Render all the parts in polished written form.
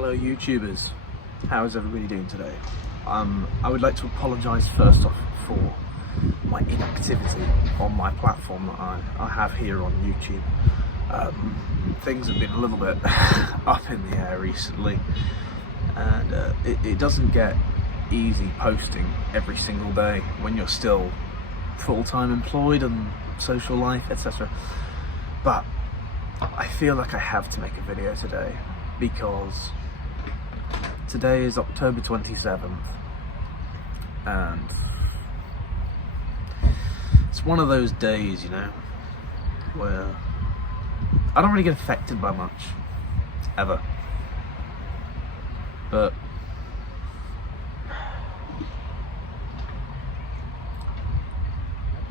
Hello YouTubers, how is everybody doing today? I would like to apologise first off for my inactivity on my platform that I have here on YouTube. Things have been a little bit up in the air recently, and it doesn't get easy posting every single day when you're still full-time employed and social life, etc. But I feel like I have to make a video today because today is October 27th and it's one of those days, you know, where I don't really get affected by much, ever. But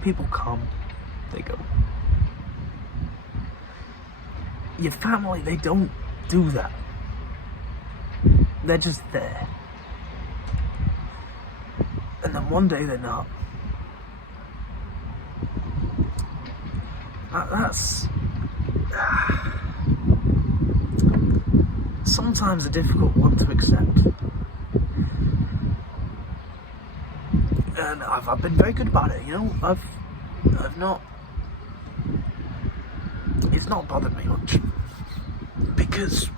people come, they go. Your family, they don't do that. They're just there. And then one day they're not. That's sometimes a difficult one to accept. And I've been very good about it, you know. I've not. It's not bothered me much because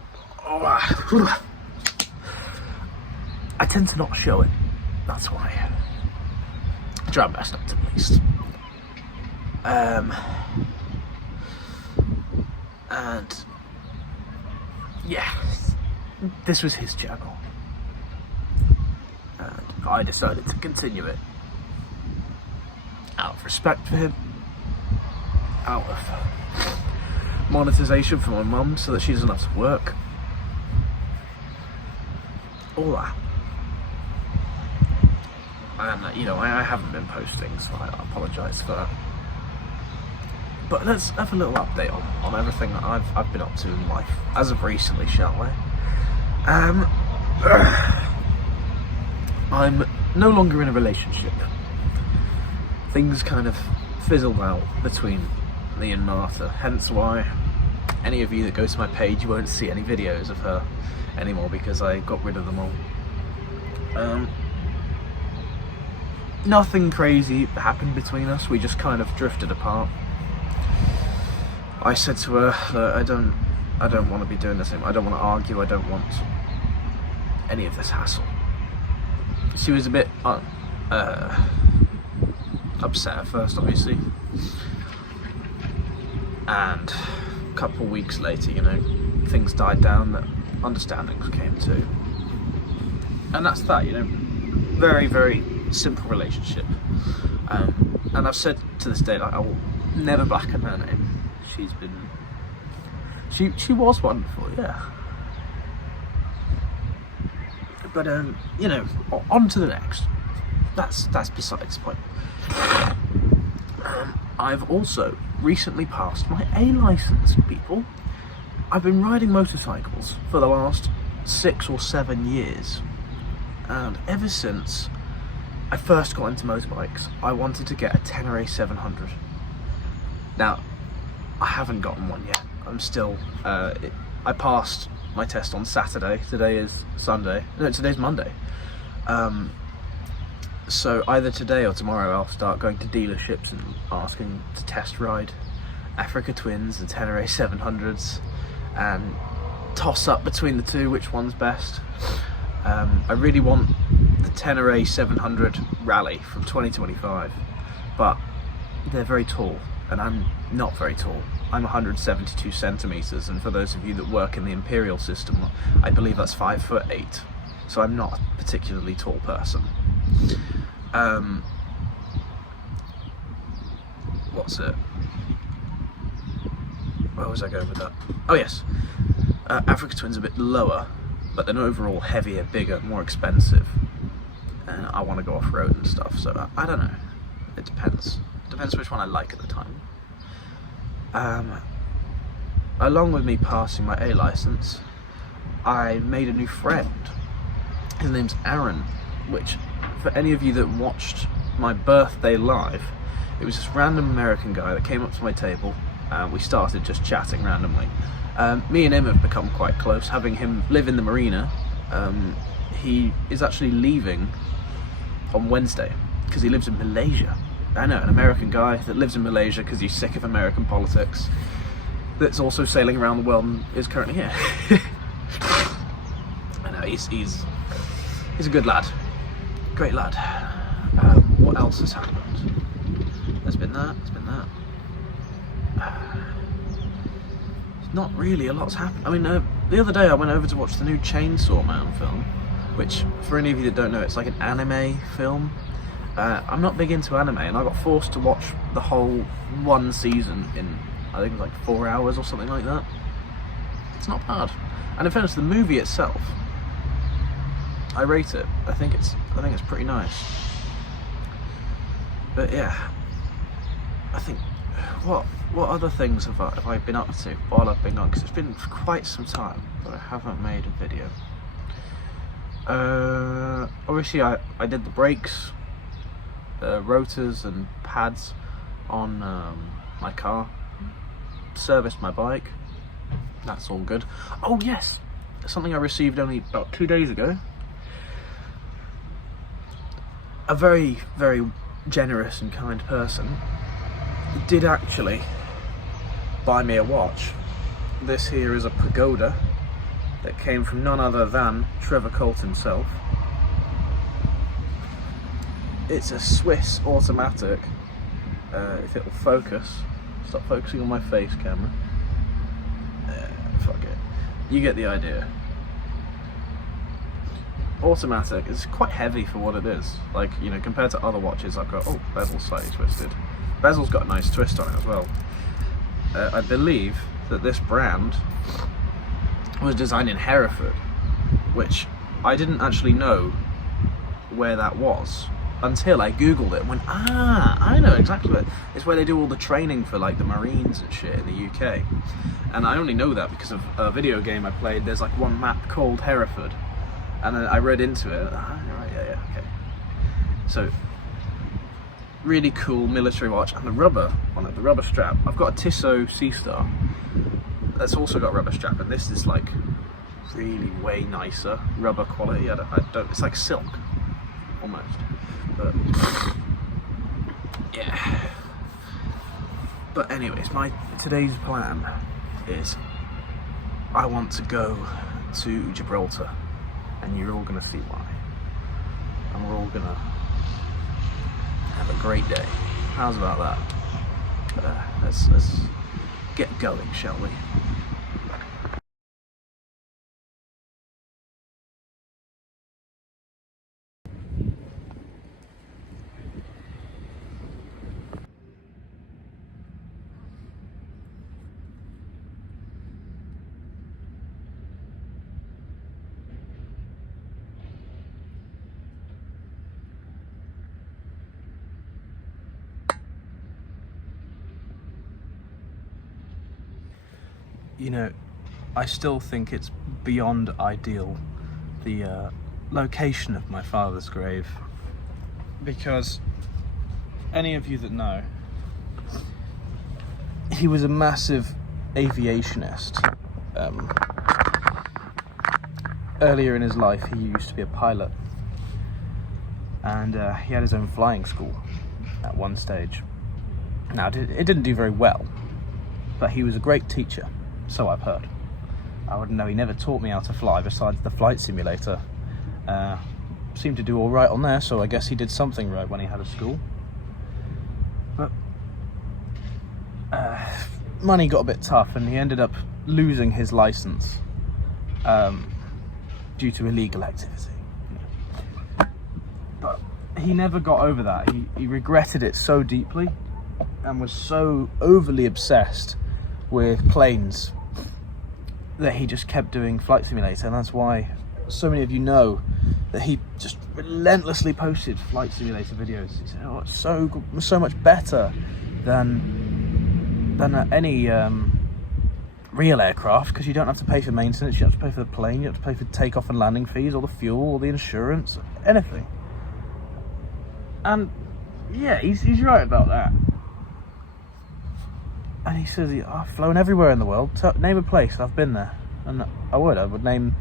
I tend to not show it. That's why. I try my best not to, at least. And yeah, this was his channel, and I decided to continue it out of respect for him, out of monetization for my mum so that she doesn't have to work, all that. And you know, I haven't been posting, so I apologise for that. But let's have a little update on everything that I've been up to in life as of recently, shall we? I'm no longer in a relationship. Things kind of fizzled out between me and Martha, hence why any of you that go to my page, you won't see any videos of her anymore because I got rid of them all. Nothing crazy happened between us, we just kind of drifted apart. I said to her, I don't want to be doing this anymore. I don't want to argue, I don't want any of this hassle. She was a bit upset at first, obviously. And a couple of weeks later, you know, things died down, that understandings came to. And that's that, you know. Very, very simple relationship. And I've said to this day, like, I will never blacken her name. She's been... She was wonderful, yeah. But, you know, on to the next. That's besides the point. I've also recently passed my A license, people. I've been riding motorcycles for the last 6 or 7 years. And ever since I first got into motorbikes, I wanted to get a Tenere 700. Now, I haven't gotten one yet. I'm still, I passed my test on Saturday. Today is Sunday. No, today's Monday. So either today or tomorrow I'll start going to dealerships and asking to test ride Africa Twins and Tenere 700s and toss up between the two which one's best. I really want the Tenere 700 Rally from 2025, but they're very tall and I'm not very tall. I'm 172 centimeters, and for those of you that work in the Imperial system, I believe that's 5'8". So I'm not a particularly tall person. What's it? Where was I going with that? Oh yes, Africa Twin's a bit lower, but then overall heavier, bigger, more expensive. And I want to go off-road and stuff, so I don't know. It depends. Depends which one I like at the time. Along with me passing my A license, I made a new friend. His name's Aaron, which, for any of you that watched my birthday live, it was this random American guy that came up to my table and we started just chatting randomly. Me and him have become quite close, having him live in the marina. He is actually leaving on Wednesday because he lives in Malaysia. I know, an American guy that lives in Malaysia because he's sick of American politics, that's also sailing around the world and is currently here. I know, he's a good lad, great lad. What else has happened? There's been that. Not really a lot's happened. I mean, the other day I went over to watch the new Chainsaw Man film, which, for any of you that don't know, it's like an anime film. I'm not big into anime, and I got forced to watch the whole one season in, I think it was like 4 hours or something like that. It's not bad. And in fairness, the movie itself, I rate it. I think it's pretty nice. But yeah, I think what other things have I been up to while I've been gone? Because it's been quite some time that I haven't made a video. Obviously I did the brakes, rotors and pads on my car, serviced my bike, that's all good. Oh yes, something I received only about 2 days ago. A very, very generous and kind person did actually buy me a watch. This here is a Pagoda that came from none other than Trevor Colt himself. It's a Swiss automatic. If it'll focus, stop focusing on my face, camera. Fuck it. You get the idea. Automatic is quite heavy for what it is. Like, you know, compared to other watches I've got. Oh, bezel's slightly twisted. Bezel's got a nice twist on it as well. I believe that this brand was designed in Hereford, which I didn't actually know where that was until I googled it and went, I know exactly where. It's where they do all the training for like the Marines and shit in the UK. And I only know that because of a video game I played. There's like one map called Hereford, and then I read into it. Right, yeah, okay. So, really cool military watch, and the rubber on it, the rubber strap. I've got a Tissot Seastar that's also got a rubber strap, and this is like really way nicer rubber quality. I don't. It's like silk, almost. But yeah. But anyways, today's plan is I want to go to Gibraltar, and you're all gonna see why, and we're all gonna have a great day. How's about that? Let's get going, shall we? You know, I still think it's beyond ideal, the location of my father's grave, because any of you that know, he was a massive aviationist. Earlier in his life he used to be a pilot, and he had his own flying school at one stage. Now it didn't do very well, but he was a great teacher. So I've heard. I wouldn't know, he never taught me how to fly besides the flight simulator. Seemed to do all right on there, so I guess he did something right when he had a school. But money got a bit tough, and he ended up losing his license due to illegal activity. But he never got over that. He regretted it so deeply and was so overly obsessed with planes that he just kept doing Flight Simulator, and that's why so many of you know that he just relentlessly posted Flight Simulator videos. He said, "Oh, it's so much better than any real aircraft, because you don't have to pay for maintenance, you don't have to pay for the plane, you don't have to pay for takeoff and landing fees, or the fuel, or the insurance, anything." And yeah, he's right about that. And he says, I've flown everywhere in the world. Name a place. I've been there. And I would name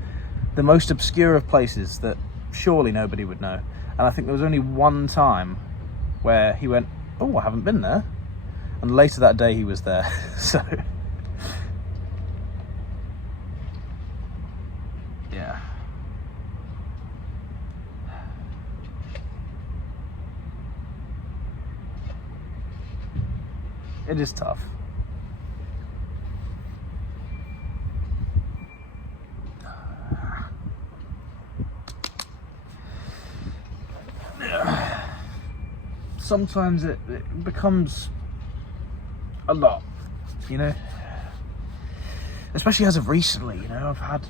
the most obscure of places that surely nobody would know. And I think there was only one time where he went, oh, I haven't been there. And later that day he was there. So, yeah. It is tough. Sometimes it becomes a lot, you know, especially as of recently. You know, I've had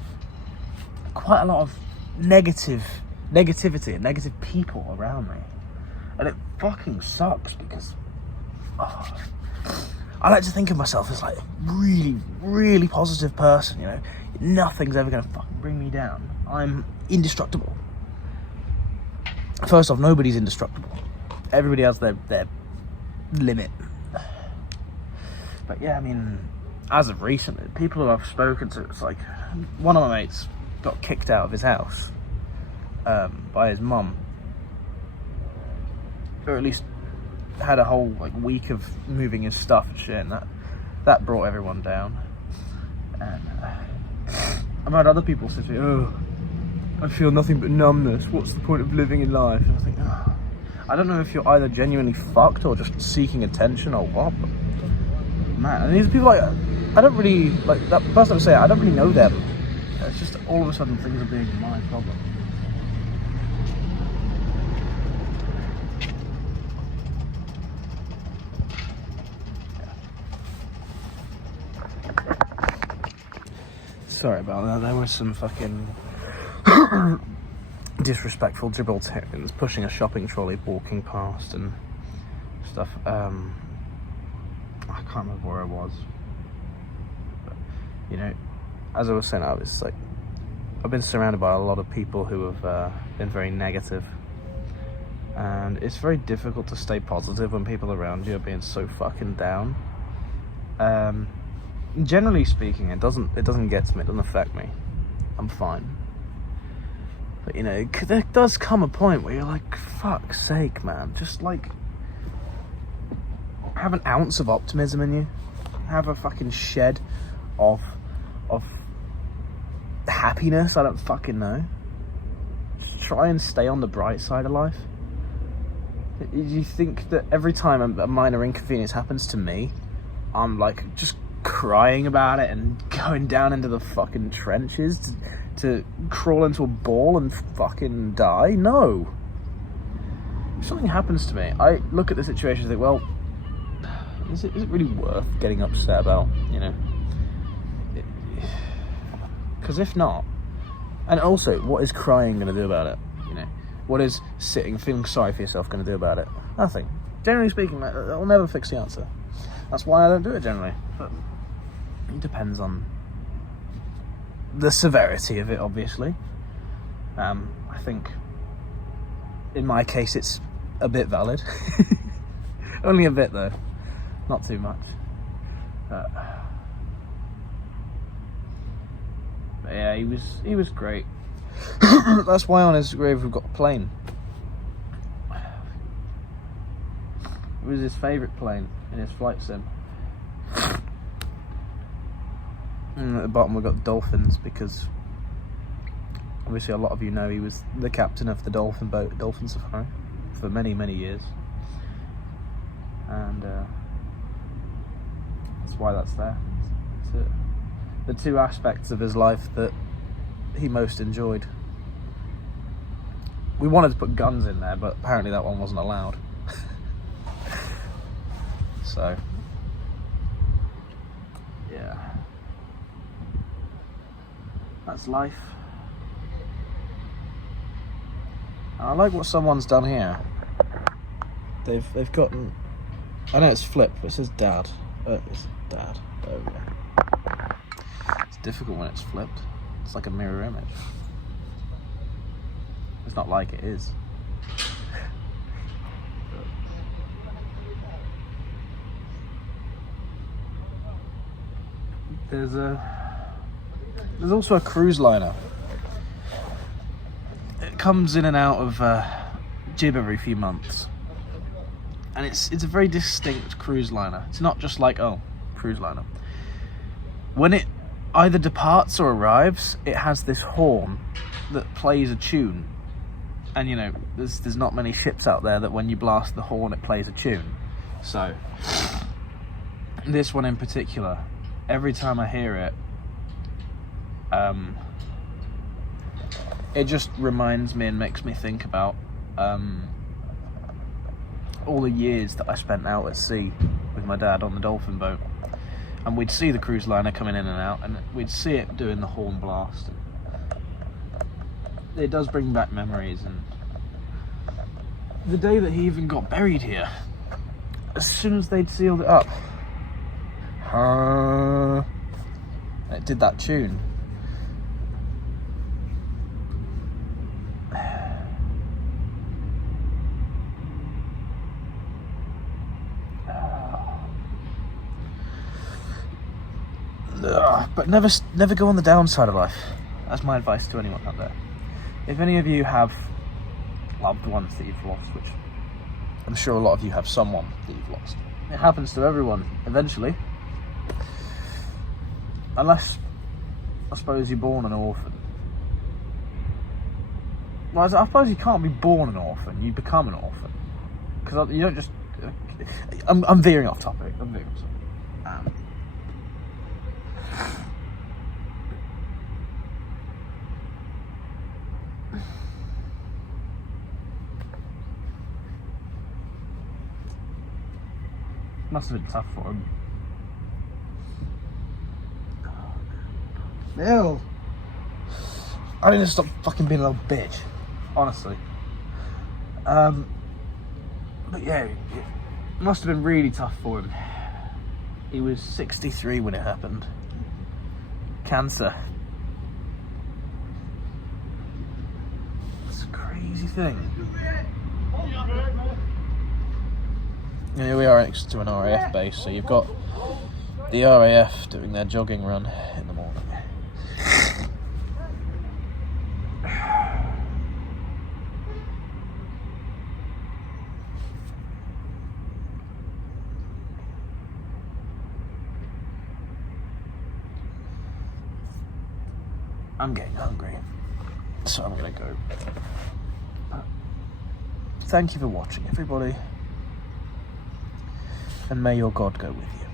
quite a lot of negativity and negative people around me, and it fucking sucks because I like to think of myself as like a really, really positive person. You know, nothing's ever gonna fucking bring me down. I'm indestructible. First off, nobody's indestructible. Everybody has their limit. But yeah, I mean, as of recently, people who I've spoken to, it's like one of my mates got kicked out of his house by his mum, or at least had a whole like week of moving his stuff and shit, and that brought everyone down. And I've had other people say, "Oh, I feel nothing but numbness. What's the point of living in life?" And I think, oh, I don't know if you're either genuinely fucked or just seeking attention or what, but man, and these people, like, I don't really, like, that person I was saying, I don't really know them. It's just all of a sudden things are being my problem. Sorry about that, there was some fucking disrespectful Gibraltarians pushing a shopping trolley walking past and stuff. I can't remember where I was, but, you know, as I was saying, I've been surrounded by a lot of people who have been very negative, and it's very difficult to stay positive when people around you are being so fucking down. Generally speaking, it doesn't get to me, it doesn't affect me. I'm fine. But, you know, there does come a point where you're like, fuck's sake, man, just like have an ounce of optimism in you. Have a fucking shed of happiness. I don't fucking know. Just try and stay on the bright side of life. Do you think that every time a minor inconvenience happens to me, I'm like just crying about it and going down into the fucking trenches to crawl into a ball and fucking die? No. If something happens to me, I look at the situation and think, well, is it really worth getting upset about, you know? Because if not, and also, what is crying going to do about it? You know, what is sitting, feeling sorry for yourself going to do about it? Nothing. Generally speaking, that will never fix the answer. That's why I don't do it generally. But it depends on the severity of it, obviously. I think, in my case, it's a bit valid. Only a bit, though. Not too much. But yeah, he was great. That's why on his grave we've got a plane. It was his favourite plane in his flight sim. And at the bottom we've got dolphins, because obviously a lot of you know he was the captain of the dolphin boat, Dolphin Safari, for many, many years. And that's why that's there. It's the two aspects of his life that he most enjoyed. We wanted to put guns in there, but apparently that one wasn't allowed. So, yeah. That's life. And I like what someone's done here. They've gotten, I know it's flipped, but it says dad. It's dad. Oh yeah. It's difficult when it's flipped. It's like a mirror image. It's not like it is. There's also a cruise liner. It comes in and out of Jib every few months, and it's a very distinct cruise liner. It's not just like, oh, cruise liner. When it either departs or arrives, it has this horn that plays a tune, and you know, there's not many ships out there that when you blast the horn it plays a tune. So this one in particular, every time I hear it, it just reminds me and makes me think about all the years that I spent out at sea with my dad on the dolphin boat, and we'd see the cruise liner coming in and out, and we'd see it doing the horn blast. It does bring back memories, and the day that he even got buried here, as soon as they'd sealed it up, it did that tune. But never go on the downside of life. That's my advice to anyone out there. If any of you have loved ones that you've lost, which I'm sure a lot of you have someone that you've lost, it happens to everyone eventually. Unless, I suppose, you're born an orphan. Well, I suppose you can't be born an orphan, you become an orphan. Because you don't just... I'm veering off topic. Must have been tough for him. Ew. I need to stop fucking being a little bitch, honestly. But yeah, it must have been really tough for him. He was 63 when it happened. Cancer. It's a crazy thing. And here we are next to an RAF base, so you've got the RAF doing their jogging run in the morning. I'm getting hungry, so I'm gonna go. Thank you for watching, everybody, and may your God go with you.